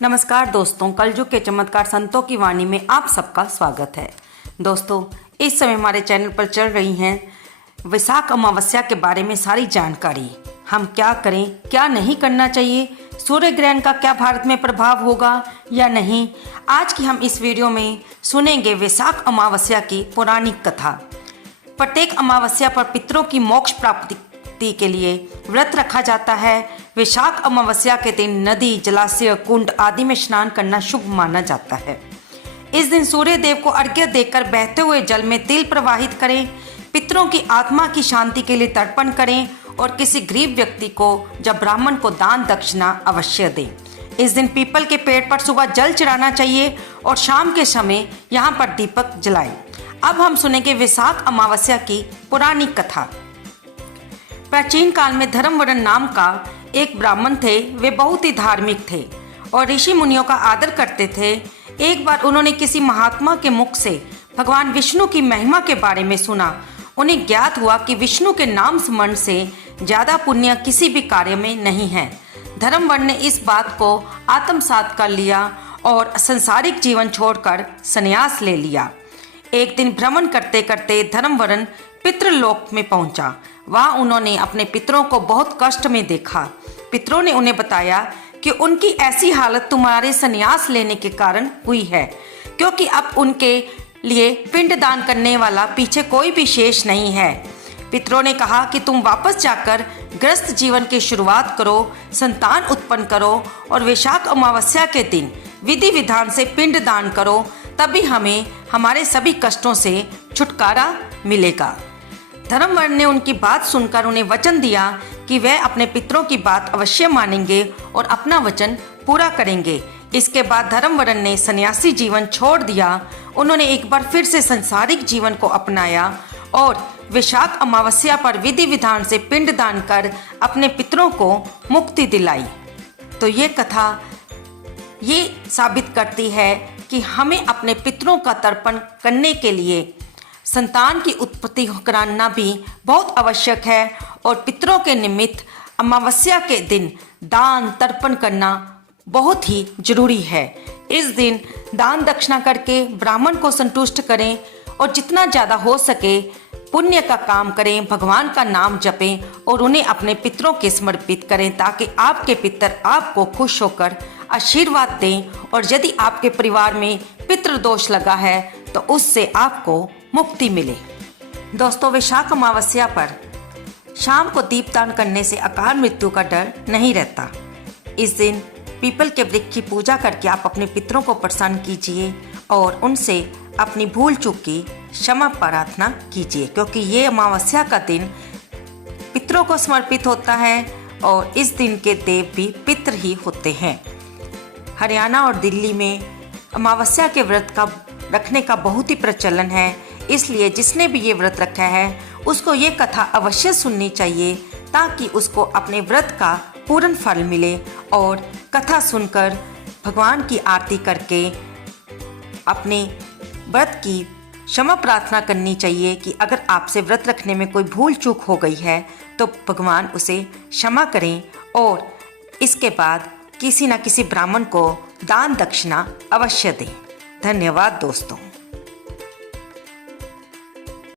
नमस्कार दोस्तों, कलयुग के चमत्कार संतों की वाणी में आप सबका स्वागत है। दोस्तों, इस समय हमारे चैनल पर चल रही हैं वैशाख अमावस्या के बारे में सारी जानकारी। हम क्या करें, क्या नहीं करना चाहिए, सूर्य ग्रहण का क्या भारत में प्रभाव होगा या नहीं, आज की हम इस वीडियो में सुनेंगे वैशाख अमावस्या की पौराणिक कथा। प्रत्येक अमावस्या पर पितरों की मोक्ष प्राप्ति के लिए व्रत रखा जाता है। वैशाख अमावस्या के दिन नदी, जलाशय, कुंड आदि में स्नान करना शुभ माना जाता है। इस दिन सूर्य देव को अर्घ्य देकर बहते हुए जल में तिल प्रवाहित करें। पितरों की आत्मा की शांति के लिए तर्पण करें और किसी गरीब व्यक्ति को या ब्राह्मण को दान दक्षिणा अवश्य दें। इस दिन पीपल के पेड़ पर सुबह जल चढ़ाना चाहिए और शाम के समय यहाँ पर दीपक जलाएं। अब हम सुनेंगे वैशाख अमावस्या की पौराणिक कथा। प्राचीन काल में धर्मवरण नाम का एक ब्राह्मण थे। वे बहुत ही धार्मिक थे और ऋषि मुनियों का आदर करते थे। एक बार उन्होंने किसी महात्मा के मुख से भगवान विष्णु की महिमा के बारे में सुना। उन्हें ज्ञात हुआ कि विष्णु के नाम स्मरण से ज्यादा पुण्य किसी भी कार्य में नहीं है। धर्मवरण ने इस बात को आत्मसात कर लिया और सांसारिक जीवन छोड़कर संन्यास ले लिया। एक दिन भ्रमण करते करते धर्मवरण पितृलोक में पहुंचा। वहां उन्होंने अपने पितरों को बहुत कष्ट में देखा। पितरों ने उन्हें बताया कि उनकी ऐसी हालत तुम्हारे संन्यास लेने के कारण हुई है, क्योंकि अब उनके लिए पिंड दान करने वाला पीछे कोई भी शेष नहीं है। पितरों ने कहा कि तुम वापस जाकर गृहस्थ जीवन की शुरुआत करो, संतान उत्पन्न करो और वैशाख अमावस्या के दिन विधि विधान से पिंड दान करो, तभी हमें हमारे सभी कष्टों से छुटकारा मिलेगा। धर्मवरण ने उनकी बात सुनकर उन्हें वचन दिया कि वह अपने पितरों की बात अवश्य मानेंगे और अपना वचन पूरा करेंगे। इसके बाद धर्मवरण ने सन्यासी जीवन छोड़ दिया। उन्होंने एक बार फिर से संसारिक जीवन को अपनाया और वैशाख अमावस्या पर विधि विधान से पिंड दान कर अपने पितरों को मुक्ति दिलाई। तो ये कथा ये साबित करती है कि हमें अपने पितरों का तर्पण करने के लिए संतान की उत्पत्ति कराना भी बहुत आवश्यक है और पितरों के निमित्त अमावस्या के दिन दान तर्पण करना बहुत ही जरूरी है। इस दिन दान दक्षिणा करके ब्राह्मण को संतुष्ट करें और जितना ज़्यादा हो सके पुण्य का काम करें, भगवान का नाम जपें और उन्हें अपने पितरों के समर्पित करें, ताकि आपके पितर आपको खुश होकर आशीर्वाद दें। और यदि आपके परिवार में पितृदोष लगा है तो उससे आपको मुक्ति मिले। दोस्तों, वैशाख अमावस्या पर शाम को दीपदान करने से अकाल मृत्यु का डर नहीं रहता। इस दिन पीपल के वृक्ष की पूजा करके आप अपने पितरों को प्रसन्न कीजिए और उनसे अपनी भूल चूक की क्षमा प्रार्थना कीजिए, क्योंकि ये अमावस्या का दिन पितरों को समर्पित होता है और इस दिन के देव भी पितर ही होते हैं। हरियाणा और दिल्ली में अमावस्या के व्रत का रखने का बहुत ही प्रचलन है, इसलिए जिसने भी ये व्रत रखा है उसको ये कथा अवश्य सुननी चाहिए, ताकि उसको अपने व्रत का पूर्ण फल मिले। और कथा सुनकर भगवान की आरती करके अपने व्रत की क्षमा प्रार्थना करनी चाहिए कि अगर आपसे व्रत रखने में कोई भूल चूक हो गई है तो भगवान उसे क्षमा करें और इसके बाद किसी न किसी ब्राह्मण को दान दक्षिणा अवश्य दें। धन्यवाद दोस्तों।